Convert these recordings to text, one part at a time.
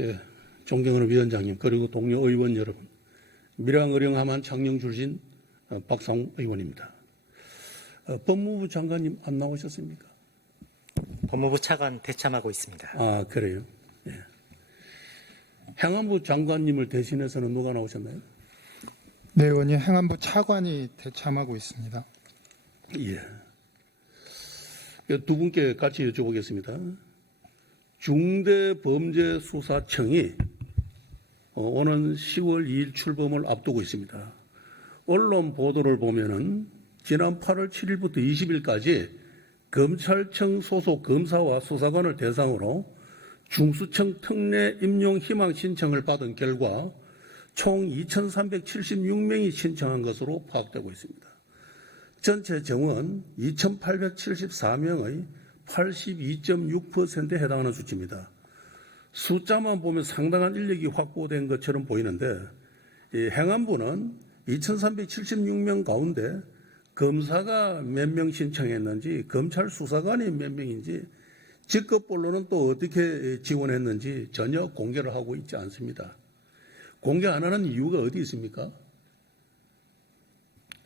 예, 존경하는 위원장님 그리고 동료 의원 여러분, 밀양의령함한 창녕 출신 박상우 의원입니다. 법무부 장관님 안 나오셨습니까? 법무부 차관 대참하고 있습니다. 아, 그래요? 예. 행안부 장관님을 대신해서는 누가 나오셨나요? 네, 의원님 행안부 차관이 대참하고 있습니다. 예. 두 분께 같이 여쭤보겠습니다. 중대범죄수사청이 오는 10월 2일 출범을 앞두고 있습니다. 언론 보도를 보면은 지난 8월 7일부터 20일까지 검찰청 소속 검사와 수사관을 대상으로 중수청 특례 임용 희망 신청을 받은 결과 총 2,376명이 신청한 것으로 파악되고 있습니다. 전체 정원 2,874명의 82.6%에 해당하는 수치입니다. 숫자만 보면 상당한 인력이 확보된 것처럼 보이는데, 행안부는 2,376명 가운데 검사가 몇 명 신청했는지, 검찰 수사관이 몇 명인지, 직급별로는 또 어떻게 지원했는지 전혀 공개를 하고 있지 않습니다. 공개 안 하는 이유가 어디 있습니까?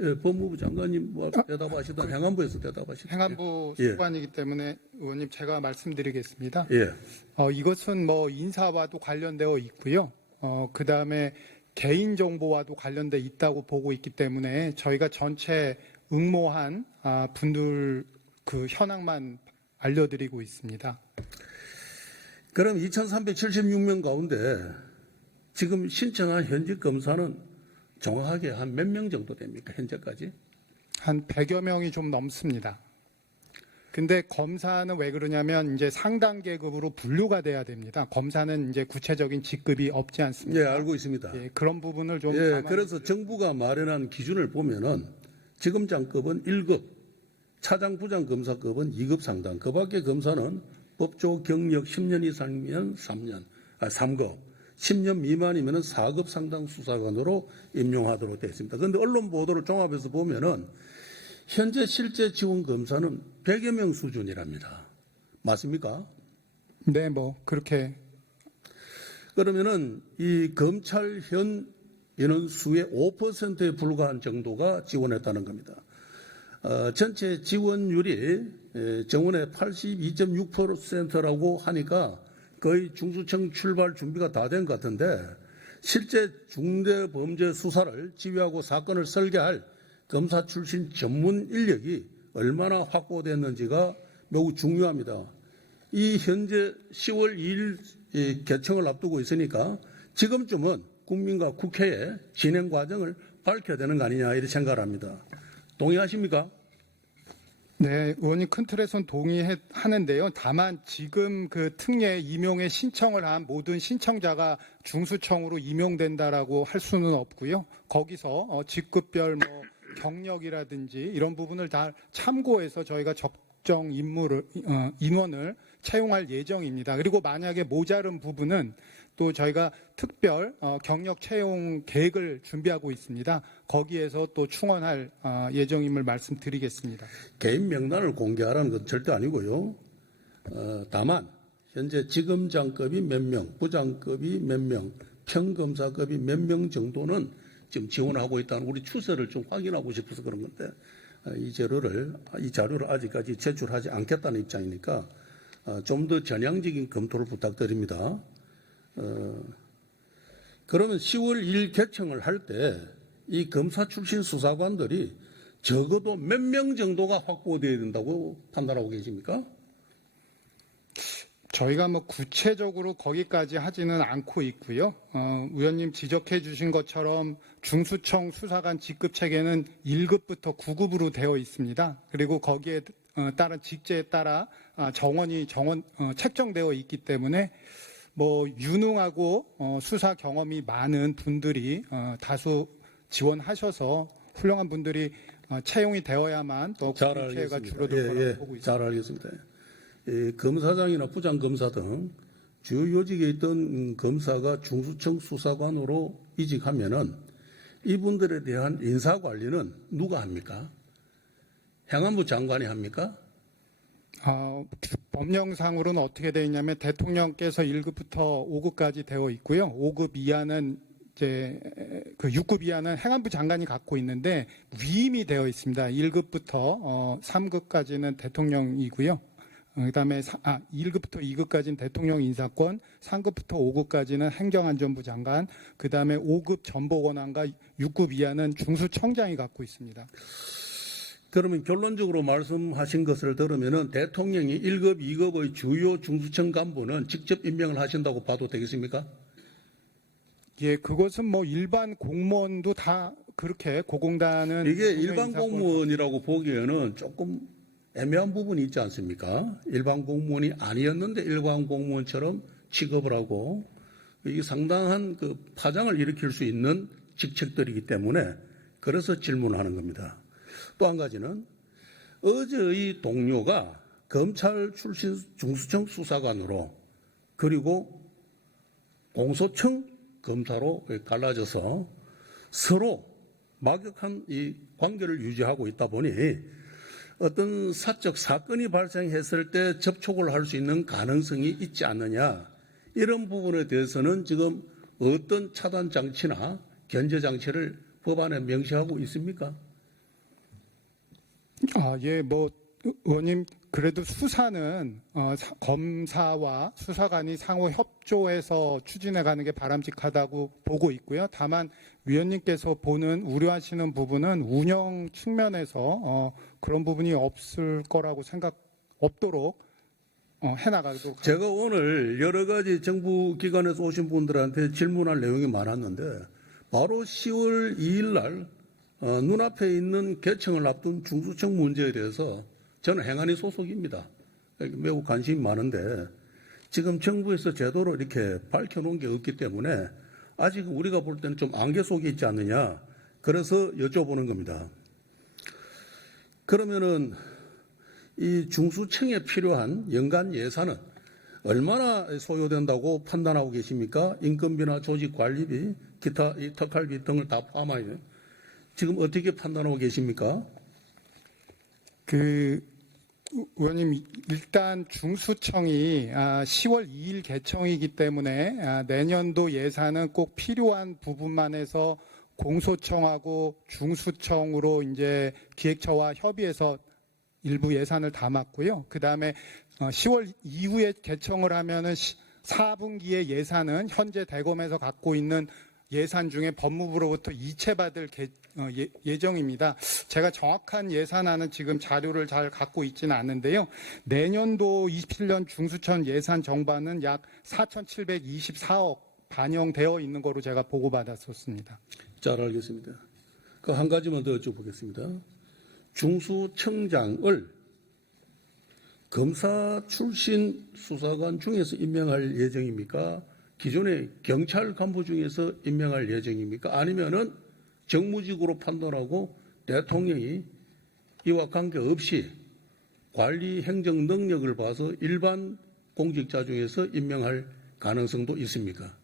예, 법무부 장관님 대답하시던 행안부에서 대답하시던 행안부 예. 수관이기 때문에 의원님 제가 말씀드리겠습니다. 예. 이것은 인사와도 관련되어 있고요. 그 다음에 개인 정보와도 관련돼 있다고 보고 있기 때문에 저희가 전체 응모한 분들 그 현황만 알려드리고 있습니다. 그럼 2,376명 가운데 지금 신청한 현직 검사는 정확하게 한 몇 명 정도 됩니까? 현재까지? 한 100여 명이 좀 넘습니다. 근데 검사는 왜 그러냐면 이제 상단계급으로 분류가 돼야 됩니다. 검사는 이제 구체적인 직급이 없지 않습니까? 예, 알고 있습니다. 예, 그런 부분을 좀 예, 그래서 정부가 마련한 기준을 보면은 지검장급은 1급, 차장 부장 검사급은 2급 상당, 그 밖에 검사는 법조 경력 10년 이상이면 3급, 10년 미만이면 4급 상당 수사관으로 임용하도록 되어 있습니다. 그런데 언론 보도를 종합해서 보면은 현재 실제 지원 검사는 100여 명 수준이랍니다. 맞습니까? 네, 그렇게. 그러면은 이 검찰 현 인원수의 5%에 불과한 정도가 지원했다는 겁니다. 전체 지원율이 정원의 82.6%라고 하니까 거의 중수청 출발 준비가 다 된 것 같은데, 실제 중대범죄 수사를 지휘하고 사건을 설계할 검사 출신 전문 인력이 얼마나 확보됐는지가 매우 중요합니다. 이 현재 10월 2일 개청을 앞두고 있으니까 지금쯤은 국민과 국회에 진행 과정을 밝혀야 되는 거 아니냐 이렇게 생각을 합니다. 동의하십니까? 네, 의원님 큰 틀에선 동의하는데요. 다만 지금 그 특례 임용에 신청을 한 모든 신청자가 중수청으로 임용된다라고 할 수는 없고요. 거기서 직급별 경력이라든지 이런 부분을 다 참고해서 저희가 적정 인원을 채용할 예정입니다. 그리고 만약에 모자른 부분은 또 저희가 특별 경력 채용 계획을 준비하고 있습니다. 거기에서 또 충원할 예정임을 말씀드리겠습니다. 개인 명단을 공개하라는 건 절대 아니고요. 다만 현재 지검장급이 몇 명, 부장급이 몇 명, 평검사급이 몇 명 정도는 지금 지원하고 있다는 우리 추세를 좀 확인하고 싶어서 그런 건데, 이 자료를 아직까지 제출하지 않겠다는 입장이니까 좀 더 전향적인 검토를 부탁드립니다. 그러면 10월 1일 개청을 할 때 이 검사 출신 수사관들이 적어도 몇 명 정도가 확보되어야 된다고 판단하고 계십니까? 저희가 구체적으로 거기까지 하지는 않고 있고요. 의원님 지적해 주신 것처럼 중수청 수사관 직급 체계는 1급부터 9급으로 되어 있습니다. 그리고 거기에 따른 직제에 따라 정원이 책정되어 있기 때문에 유능하고 수사 경험이 많은 분들이 다수 지원하셔서 훌륭한 분들이 채용이 되어야만 더 피해가 줄어들 거라고 보고 있습니다. 잘 알겠습니다. 검사장이나 부장검사 등 주요 요직에 있던 검사가 중수청 수사관으로 이직하면은 이분들에 대한 인사관리는 누가 합니까? 행안부 장관이 합니까? 법령상으로는 어떻게 되어 있냐면 대통령께서 1급부터 5급까지 되어 있고요. 5급 이하는 이제 그 6급 이하는 행안부 장관이 갖고 있는데 위임이 되어 있습니다. 1급부터 3급까지는 대통령이고요. 그다음에 1급부터 2급까지는 대통령 인사권, 3급부터 5급까지는 행정안전부 장관, 그다음에 5급 전보권한과 6급 이하는 중수청장이 갖고 있습니다. 그러면 결론적으로 말씀하신 것을 들으면은 대통령이 1급, 2급의 주요 중수청 간부는 직접 임명을 하신다고 봐도 되겠습니까? 예, 그것은 뭐 일반 공무원도 다 그렇게 고공단은 이게 대통령 일반 인사권 공무원이라고 보기에는 조금 애매한 부분이 있지 않습니까? 일반 공무원이 아니었는데 일반 공무원처럼 취급을 하고 이게 상당한 그 파장을 일으킬 수 있는 직책들이기 때문에 그래서 질문을 하는 겁니다. 또 한 가지는 어제의 동료가 검찰 출신 중수청 수사관으로 그리고 공소청 검사로 갈라져서 서로 막역한 이 관계를 유지하고 있다 보니 어떤 사적 사건이 발생했을 때 접촉을 할 수 있는 가능성이 있지 않느냐, 이런 부분에 대해서는 지금 어떤 차단 장치나 견제 장치를 법안에 명시하고 있습니까? 예, 뭐 의원님 그래도 수사는 검사와 수사관이 상호 협조해서 추진해 가는 게 바람직하다고 보고 있고요. 다만 위원님께서 보는 우려하시는 부분은 운영 측면에서 그런 부분이 없을 거라고 없도록 해나가도록. 제가 오늘 여러 가지 정부 기관에서 오신 분들한테 질문할 내용이 많았는데 바로 10월 2일 날 눈앞에 있는 개청을 앞둔 중수청 문제에 대해서 저는 행안위 소속입니다. 매우 관심이 많은데 지금 정부에서 제도로 이렇게 밝혀놓은 게 없기 때문에 아직 우리가 볼 때는 좀 안개 속에 있지 않느냐, 그래서 여쭤보는 겁니다. 그러면은 이 중수청에 필요한 연간 예산은 얼마나 소요된다고 판단하고 계십니까? 인건비나 조직 관리비, 기타 이 특활비 등을 다 포함하여 지금 어떻게 판단하고 계십니까? 의원님, 일단 중수청이 10월 2일 개청이기 때문에 내년도 예산은 꼭 필요한 부분만 해서 공소청하고 중수청으로 이제 기획처와 협의해서 일부 예산을 담았고요. 그 다음에 10월 이후에 개청을 하면은 4분기의 예산은 현재 대검에서 갖고 있는 예산 중에 법무부로부터 이체받을 예정입니다. 제가 정확한 예산안은 지금 자료를 잘 갖고 있지는 않는데요. 내년도 27년 중수청 예산 정반은 약 4,724억 반영되어 있는 거로 제가 보고받았었습니다. 잘 알겠습니다. 그 한 가지만 더 여쭤보겠습니다. 중수청장을 검사 출신 수사관 중에서 임명할 예정입니까? 기존의 경찰 간부 중에서 임명할 예정입니까? 아니면은 정무직으로 판단하고 대통령이 이와 관계없이 관리 행정 능력을 봐서 일반 공직자 중에서 임명할 가능성도 있습니까?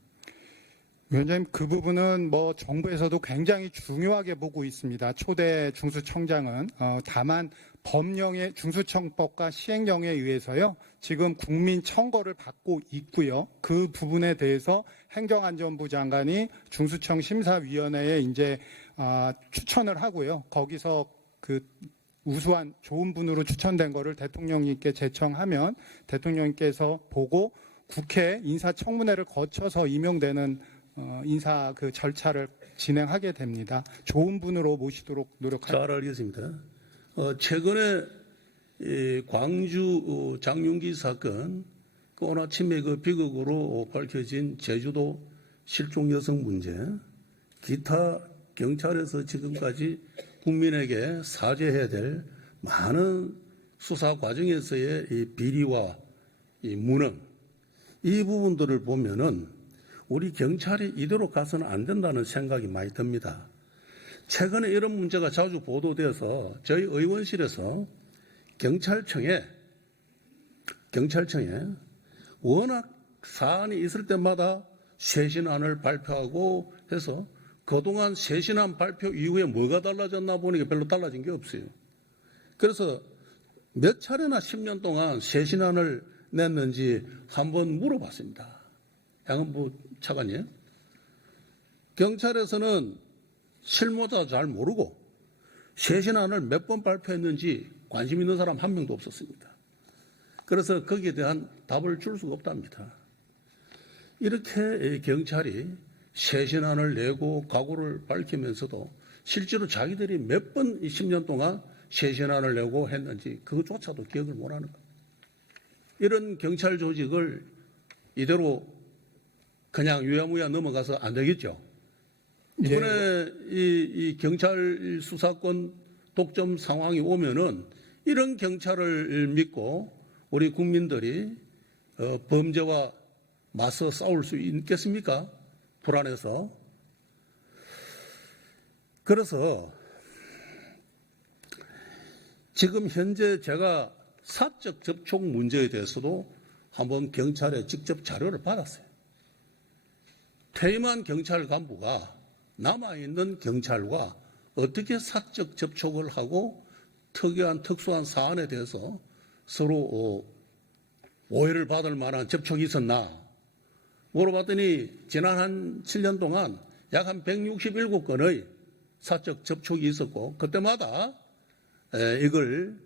위원장님, 그 부분은 뭐 정부에서도 굉장히 중요하게 보고 있습니다. 초대 중수청장은 다만 법령의 중수청법과 시행령에 의해서요. 지금 국민 청거를 받고 있고요. 그 부분에 대해서 행정안전부 장관이 중수청 심사위원회에 이제 추천을 하고요. 거기서 그 우수한 좋은 분으로 추천된 거를 대통령님께 제청하면 대통령님께서 보고 국회 인사청문회를 거쳐서 임명되는 인사 그 절차를 진행하게 됩니다. 좋은 분으로 모시도록 노력하겠습니다. 잘 알겠습니다. 최근에 광주 장윤기 사건, 그 오늘 아침에 그 비극으로 밝혀진 제주도 실종 여성 문제, 기타 경찰에서 지금까지 국민에게 사죄해야 될 많은 수사 과정에서의 이 비리와 이 무능, 이 부분들을 보면은 우리 경찰이 이대로 가서는 안 된다는 생각이 많이 듭니다. 최근에 이런 문제가 자주 보도되어서 저희 의원실에서 경찰청에 워낙 사안이 있을 때마다 쇄신안을 발표하고 해서 그동안 쇄신안 발표 이후에 뭐가 달라졌나 보니까 별로 달라진 게 없어요. 그래서 몇 차례나 10년 동안 쇄신안을 냈는지 한번 물어봤습니다. 양안부 차관님. 경찰에서는 실무자 잘 모르고 쇄신안을 몇 번 발표했는지 관심 있는 사람 한 명도 없었습니다. 그래서 거기에 대한 답을 줄 수가 없답니다. 이렇게 경찰이 쇄신안을 내고 각오를 밝히면서도 실제로 자기들이 몇 번 10년 동안 쇄신안을 내고 했는지 그것조차도 기억을 못하는 겁니다. 이런 경찰 조직을 이대로 그냥 유야무야 넘어가서 안 되겠죠. 이번에 이 경찰 수사권 독점 상황이 오면은 이런 경찰을 믿고 우리 국민들이 범죄와 맞서 싸울 수 있겠습니까? 불안해서. 그래서 지금 현재 제가 사적 접촉 문제에 대해서도 한번 경찰에 직접 자료를 받았어요. 퇴임한 경찰 간부가 남아있는 경찰과 어떻게 사적 접촉을 하고 특이한 특수한 사안에 대해서 서로 오해를 받을 만한 접촉이 있었나 물어봤더니 지난 한 7년 동안 약 한 167건의 사적 접촉이 있었고 그때마다 이걸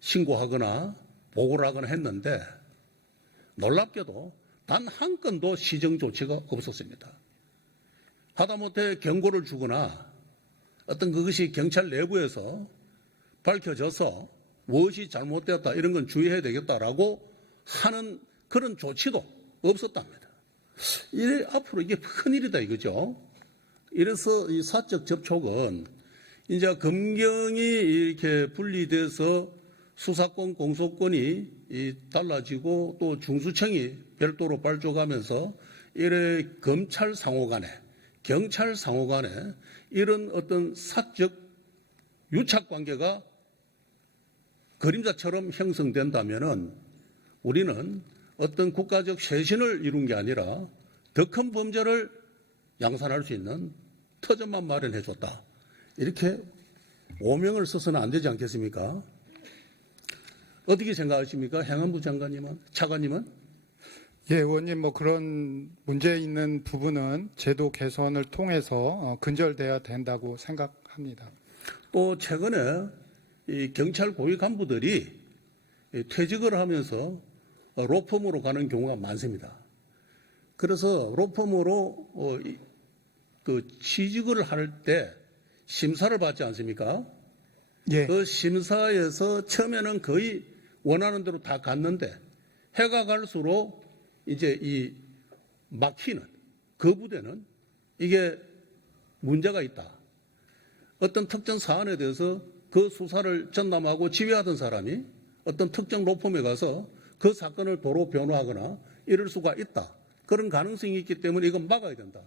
신고하거나 보고를 하거나 했는데 놀랍게도 단 한 건도 시정 조치가 없었습니다. 하다못해 경고를 주거나 어떤 그것이 경찰 내부에서 밝혀져서 무엇이 잘못되었다 이런 건 주의해야 되겠다라고 하는 그런 조치도 없었답니다. 이래 앞으로 이게 큰일이다 이거죠. 이래서 이 사적 접촉은 이제 검경이 이렇게 분리돼서 수사권 공소권이 달라지고 또 중수청이 별도로 발족하면서 이래 검찰 상호 간에 경찰 상호 간에 이런 어떤 사적 유착 관계가 그림자처럼 형성된다면은 우리는 어떤 국가적 쇄신을 이룬 게 아니라 더 큰 범죄를 양산할 수 있는 터전만 마련해 줬다. 이렇게 오명을 써서는 안 되지 않겠습니까? 어떻게 생각하십니까? 행안부 장관님은, 차관님은? 예, 의원님, 그런 문제 있는 부분은 제도 개선을 통해서 근절돼야 된다고 생각합니다. 또 최근에 이 경찰 고위 간부들이 퇴직을 하면서 로펌으로 가는 경우가 많습니다. 그래서 로펌으로 그 취직을 할 때 심사를 받지 않습니까? 예. 그 심사에서 처음에는 거의 원하는 대로 다 갔는데 해가 갈수록 이제 이 막히는 그 부대는 이게 문제가 있다. 어떤 특정 사안에 대해서 그 수사를 전담하고 지휘하던 사람이 어떤 특정 로펌에 가서 그 사건을 도로 변호하거나 이럴 수가 있다. 그런 가능성이 있기 때문에 이건 막아야 된다.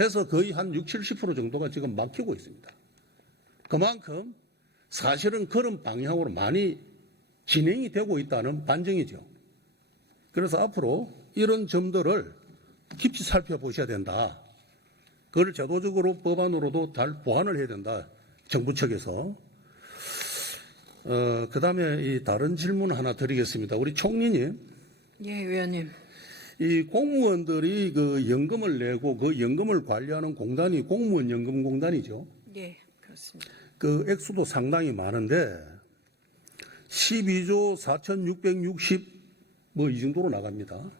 해서 거의 한 60, 70% 정도가 지금 막히고 있습니다. 그만큼 사실은 그런 방향으로 많이 진행이 되고 있다는 반증이죠. 그래서 앞으로 이런 점들을 깊이 살펴보셔야 된다. 그걸 제도적으로 법안으로도 잘 보완을 해야 된다. 정부 측에서. 그 다음에 이 다른 질문 하나 드리겠습니다. 우리 총리님. 예, 의원님. 이 공무원들이 그 연금을 내고 그 연금을 관리하는 공단이 공무원 연금공단이죠. 예, 그렇습니다. 그 액수도 상당히 많은데 12조 4,660 뭐 이 정도로 나갑니다.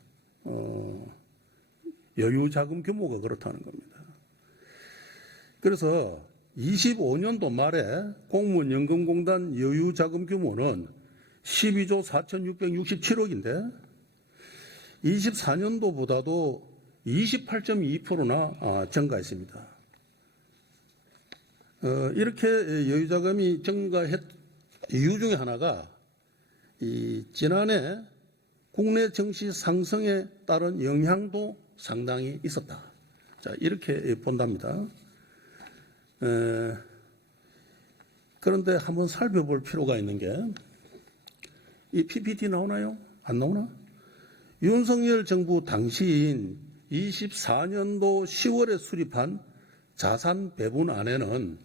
여유 자금 규모가 그렇다는 겁니다. 그래서 25년도 말에 공무원 연금공단 여유 자금 규모는 12조 4,667억인데 24년도보다도 28.2%나 증가했습니다. 이렇게 여유자금이 증가했 이유 중에 하나가 이 지난해 국내 증시 상승에 따른 영향도 상당히 있었다. 자, 이렇게 본답니다. 그런데 한번 살펴볼 필요가 있는 게 이 PPT 나오나요? 안 나오나? 윤석열 정부 당시인 24년도 10월에 수립한 자산 배분안에는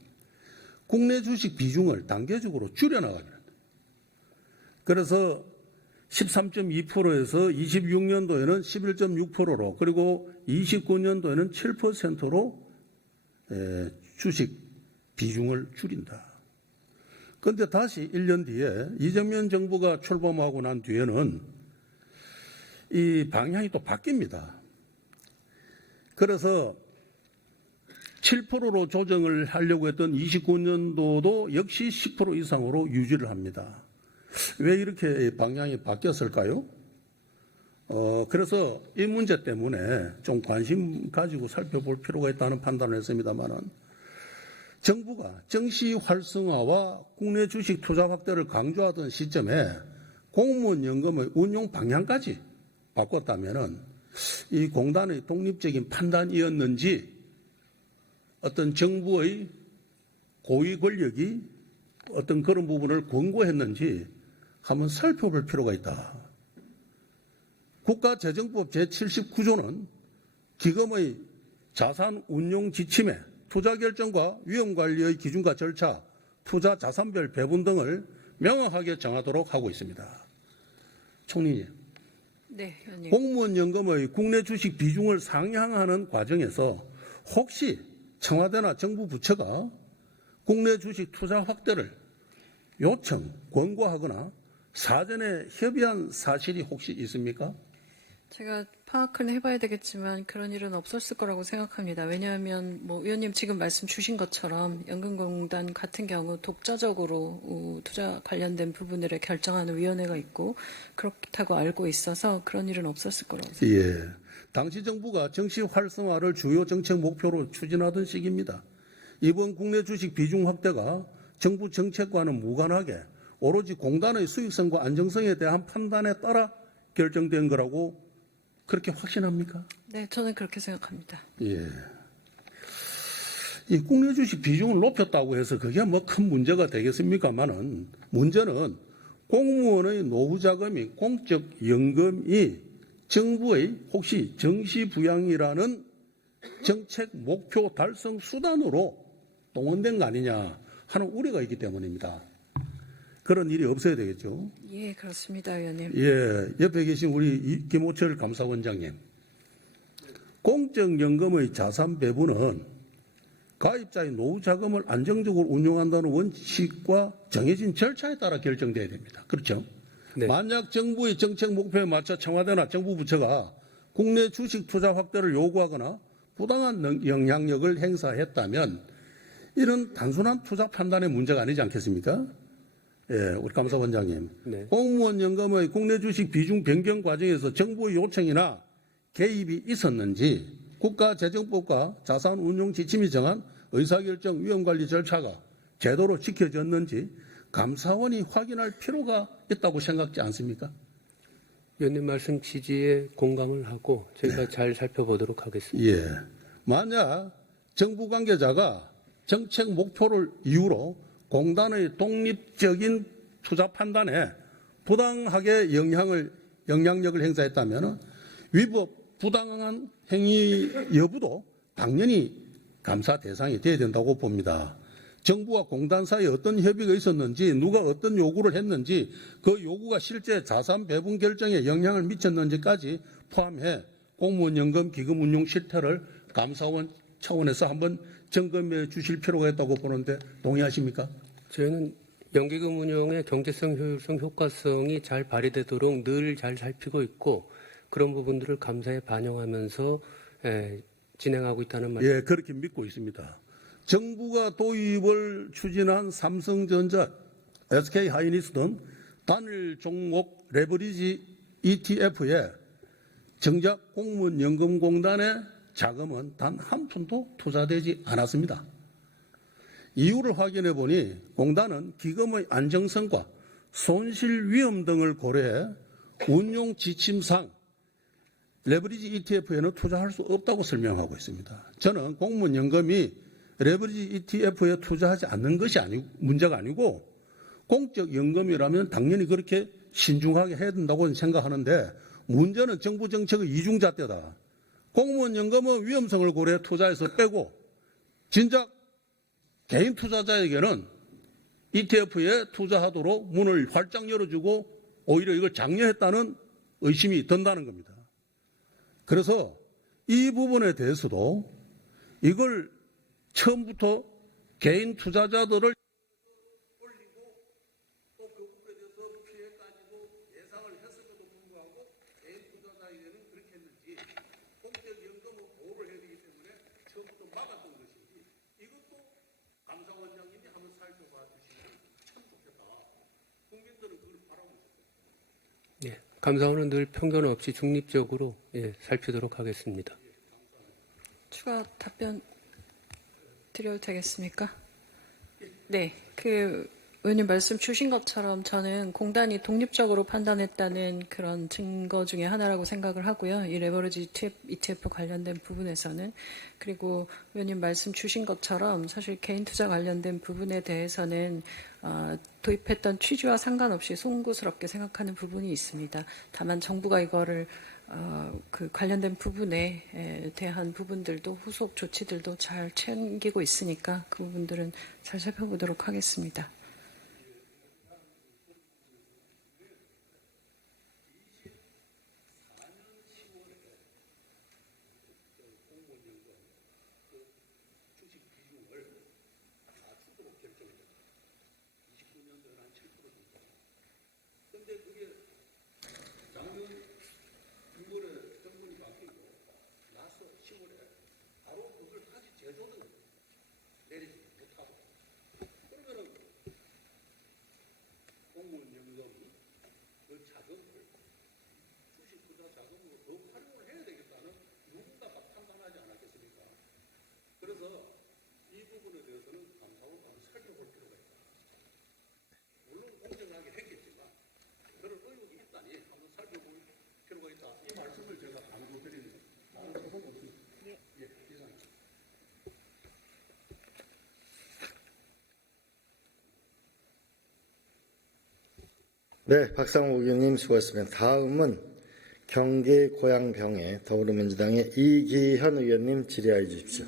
국내 주식 비중을 단계적으로 줄여나가는 그래서 13.2%에서 26년도에는 11.6%로 그리고 29년도에는 7%로 주식 비중을 줄인다. 그런데 다시 1년 뒤에 이재명 정부가 출범하고 난 뒤에는 이 방향이 또 바뀝니다. 그래서 7%로 조정을 하려고 했던 29년도도 역시 10% 이상으로 유지를 합니다. 왜 이렇게 방향이 바뀌었을까요? 그래서 이 문제 때문에 좀 관심 가지고 살펴볼 필요가 있다는 판단을 했습니다만은 정부가 정시 활성화와 국내 주식 투자 확대를 강조하던 시점에 공무원 연금의 운용 방향까지 바꿨다면은 이 공단의 독립적인 판단이었는지 어떤 정부의 고위 권력이 어떤 그런 부분을 권고했는지 한번 살펴볼 필요가 있다. 국가재정법 제79조는 기금의 자산 운용 지침에 투자 결정과 위험 관리의 기준과 절차, 투자 자산별 배분 등을 명확하게 정하도록 하고 있습니다. 총리님, 네, 의원님. 공무원 연금의 국내 주식 비중을 상향하는 과정에서 혹시 청와대나 정부 부처가 국내 주식 투자 확대를 요청, 권고하거나 사전에 협의한 사실이 혹시 있습니까? 제가 파악은 해봐야 되겠지만 그런 일은 없었을 거라고 생각합니다. 왜냐하면 의원님 지금 말씀 주신 것처럼 연금공단 같은 경우 독자적으로 투자 관련된 부분들을 결정하는 위원회가 있고 그렇다고 알고 있어서 그런 일은 없었을 거라고 생각합니다. 예. 당시 정부가 정시 활성화를 주요 정책 목표로 추진하던 시기입니다. 이번 국내 주식 비중 확대가 정부 정책과는 무관하게 오로지 공단의 수익성과 안정성에 대한 판단에 따라 결정된 거라고 그렇게 확신합니까? 네, 저는 그렇게 생각합니다. 예. 이 국내 주식 비중을 높였다고 해서 그게 뭐 큰 문제가 되겠습니까만은 문제는 공무원의 노후 자금이 공적 연금이 정부의 혹시 정시 부양이라는 정책 목표 달성 수단으로 동원된 거 아니냐 하는 우려가 있기 때문입니다. 그런 일이 없어야 되겠죠. 예, 그렇습니다, 의원님. 예, 옆에 계신 우리 김호철 감사원장님. 공적연금의 자산 배분은 가입자의 노후 자금을 안정적으로 운용한다는 원칙과 정해진 절차에 따라 결정돼야 됩니다. 그렇죠? 네. 만약 정부의 정책 목표에 맞춰 청와대나 정부 부처가 국내 주식 투자 확대를 요구하거나 부당한 영향력을 행사했다면 이런 단순한 투자 판단의 문제가 아니지 않겠습니까? 예, 우리 감사원장님. 네. 공무원 연금의 국내 주식 비중 변경 과정에서 정부의 요청이나 개입이 있었는지 국가재정법과 자산운용 지침이 정한 의사결정 위험관리 절차가 제대로 지켜졌는지 감사원이 확인할 필요가 있다고 생각지 않습니까? 위원님 말씀 취지에 공감을 하고 저희가 잘 살펴보도록 하겠습니다. 예. 만약 정부 관계자가 정책 목표를 이유로 공단의 독립적인 투자 판단에 부당하게 영향력을 행사했다면 위법 부당한 행위 여부도 당연히 감사 대상이 돼야 된다고 봅니다. 정부와 공단 사이에 어떤 협의가 있었는지 누가 어떤 요구를 했는지 그 요구가 실제 자산 배분 결정에 영향을 미쳤는지까지 포함해 공무원 연금 기금 운용 실태를 감사원 차원에서 한번 점검해 주실 필요가 있다고 보는데 동의하십니까? 저희는 연기금 운용의 경제성, 효율성, 효과성이 잘 발휘되도록 늘 잘 살피고 있고 그런 부분들을 감사에 반영하면서 진행하고 있다는 말. 예, 그렇게 믿고 있습니다. 정부가 도입을 추진한 삼성전자, SK하이닉스 등 단일 종목 레버리지 ETF에 정작 공무원 연금공단의 자금은 단 한 푼도 투자되지 않았습니다. 이유를 확인해 보니 공단은 기금의 안정성과 손실 위험 등을 고려해 운용 지침상 레버리지 ETF에는 투자할 수 없다고 설명하고 있습니다. 저는 공무원 연금이 레버리지 ETF에 투자하지 않는 것이 문제가 아니고 공적 연금이라면 당연히 그렇게 신중하게 해야 된다고 생각하는데 문제는 정부 정책의 이중잣대다. 공무원 연금은 위험성을 고려해 투자해서 빼고 진작 개인 투자자에게는 ETF에 투자하도록 문을 활짝 열어주고 오히려 이걸 장려했다는 의심이 든다는 겁니다. 그래서 이 부분에 대해서도 이걸 처음부터 개인 투자자들을 예, 감사원은 늘 편견 없이 중립적으로 살피도록 하겠습니다. 추가 답변 드려도 되겠습니까? 네, 그 의원님 말씀 주신 것처럼 저는 공단이 독립적으로 판단했다는 그런 증거 중에 하나라고 생각을 하고요. 이 레버리지 ETF 관련된 부분에서는. 그리고 의원님 말씀 주신 것처럼 사실 개인 투자 관련된 부분에 대해서는 도입했던 취지와 상관없이 송구스럽게 생각하는 부분이 있습니다. 다만 정부가 이거를 그 관련된 부분에 대한 부분들도 후속 조치들도 잘 챙기고 있으니까 그 부분들은 잘 살펴보도록 하겠습니다. 네, 박상욱 의원님 수고하셨습니다. 다음은 경기고양병의 더불어민주당의 이기현 의원님 질의하여 주십시오.